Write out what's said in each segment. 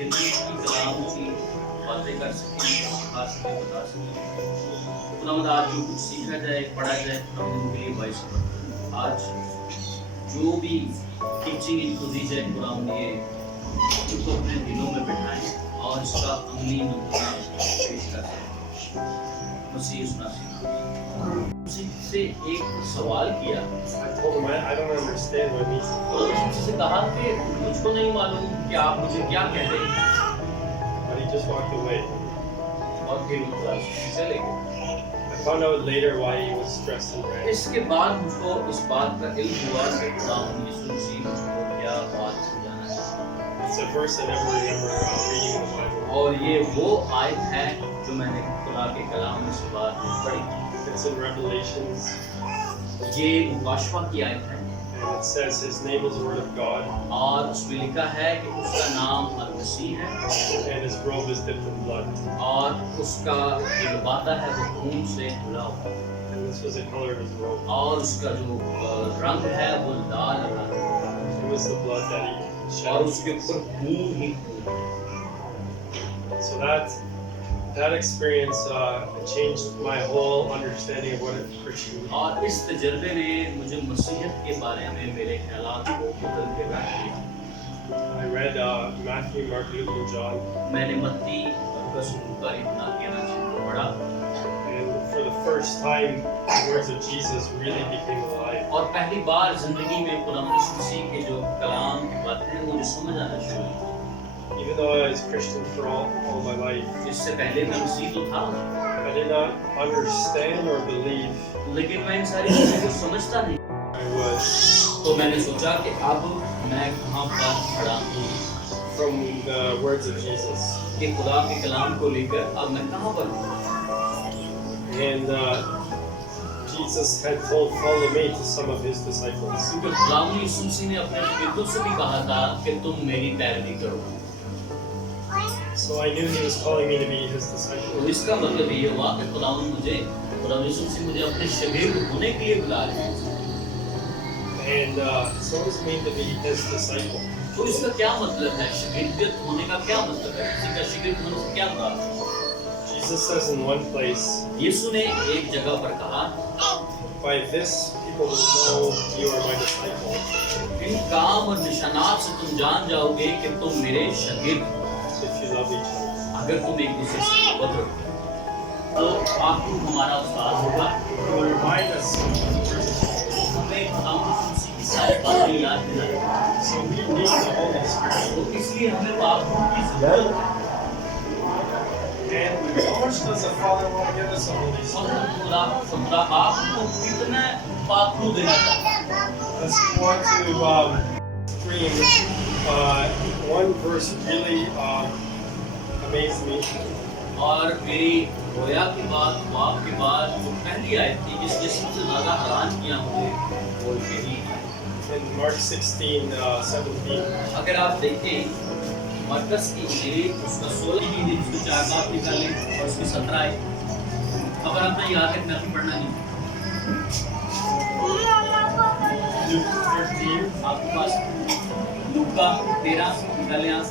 फिर भी उसकी कलाम की बातें कर सकें, सिखा सकें, बता सकें। खुदावंद आज जो कुछ सीखा जाए, पढ़ा जाए, खुदावंद उनके लिए बाइस आज जो भी टीचिंग इनको दी जाए, खुदावंद ये उनको अपने दिलों में बिठाएं और इसका अमली नमूना पेश कर सकें। मसीह सुना से एक सवाल किया, I told him I don't understand what it means. और उससे कहा कि मुझको नहीं मालूम कि आप मुझे क्या कह रहे हैं, But he just walked away. और फिर वो क्लास से चले गए। I found out later why he was stressed and ran. इसके बाद मुझको इस बात का इल्म हुआ कि खुदावंद यीशु मसीह मुझको क्या बात समझाना है। It's a verse I never remember reading in the Bible. और ये वो आयत है जो मैंने खुदा के कलाम में से बात पढ़ी। It's in Revelations, ये मुकाशवा की आयत है and it says his name is the Word of God, और उसमें लिखा है कि उसका नाम अल-मसीह है and his robe is dipped in blood. और उसका जो लिबासा है वो खून से धुला हुआ है And this was the color of his robe. और उसका जो रंग है वो लाल रंग है It was the blood that he और shed. उसके ऊपर खून ही खून है। So that experience changed my whole understanding of what a Christian is. और इस तजर्बे ने मुझे मसीहत के बारे में मेरे ख्यालात को बदल के रख दिया। I read Matthew, Mark, Luke, and John, मैंने मत्ती, मरकुस, लूका, यूहन्ना को पढ़ा and for the first time, the words of Jesus really became alive. और पहली बार जिंदगी में खुदा मसीह के जो कलाम की बातें हैं मुझे समझ आना शुरू हुई। Even though I was Christian for all my life, इससे पहले मैं मसीह तो था, I did not understand or believe. लेकिन मैं इन सारी चीजों को समझता नहीं। I was तो मैंने सोचा कि अब मैं कहाँ पर खड़ा हूँ from the words of Jesus. कि खुदा के कलाम को लेकर अब मैं कहाँ पर हूँ। And Jesus had told, follow me to some of his disciples. क्योंकि खुदा यीशु मसीह ने अपने शिष्यों से भी कहा था कि तुम मेरी पैरवी करो। So I knew he was calling me to be his disciple. तो इसका मतलब ये हुआ कि खुदा यीशु मसीह मुझे अपने शागिर्द होने के लिए बुला रहे हैं। And so does it mean to be his disciple. तो इसका क्या मतलब है? शागिर्दियत होने का क्या मतलब है? किसी का शागिर्द होने से क्या मुराद है? Jesus says in one place, यीशु ने एक जगह पर कहा, by this people will know you are my disciple, इन काम और निशानात से तुम जान जाओगे कि तुम मेरे शागिर्द हो, if you love each other. अगर तुम एक दूसरे से मोहब्बत रखो। तो आपको हमारा उस्ताद होगा, He will remind us of the words of Jesus. हमें हम उसी की सारी बातें याद दिलाएगा। So we need the Holy Spirit. तो इसलिए हमें बाप की जरूरत है। And how much does the Father want to give us the Holy और Spirit? खुदा आपको कितना पाप को देना चाहता है? Let's go on to read one verse really amazed me. और मेरी रोया के बाद, बाप के बाद जो पहली आयत थी जिसने सबसे ज़्यादा हैरान किया मुझे, वो यही है। In Mark 16:17. अगर आप देखें मरकस की इंजील उसका 16 की दिन उसके 4 बाप निकालें और उसकी 17 आयत। अगर आपने याद रखना भी पढ़ना नहीं, Luke 13. आपके पास लूका 13 निकालें आप।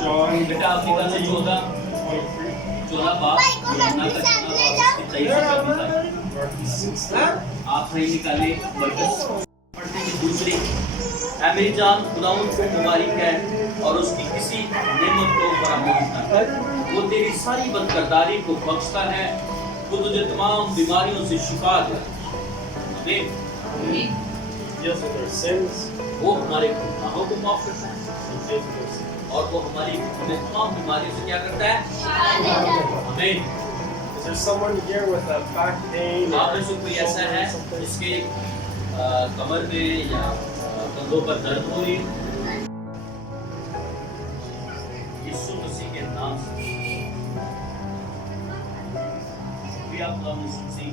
John बेटा आप निकालें 14 बाप, यूहन्ना का 14 बाप उसकी 23 का निकालें। Mark 16. आप नहीं निकाले मरकस पढ़ने की दूसरी, ऐ मेरी जान खुदावंद को मुबारक है और उसकी किसी नेमत को फरामोश न कर। वो तेरी सारी बदकरदारी को बख्शता है, वो तुझे तमाम बीमारियों से शिफा दे। आमीन। He deals with our sins. वो हमारे गुनाहों को माफ करता है He deals with our sins. और वो हमारी तमाम बीमारियों से क्या करता है? आमीन। Is there someone here with a back pain? आप में से कोई ऐसा है जिसके कमर में या कंधों पर दर्द हो रही है? यीशु मसीह के नाम से भी आप यीशु मसीह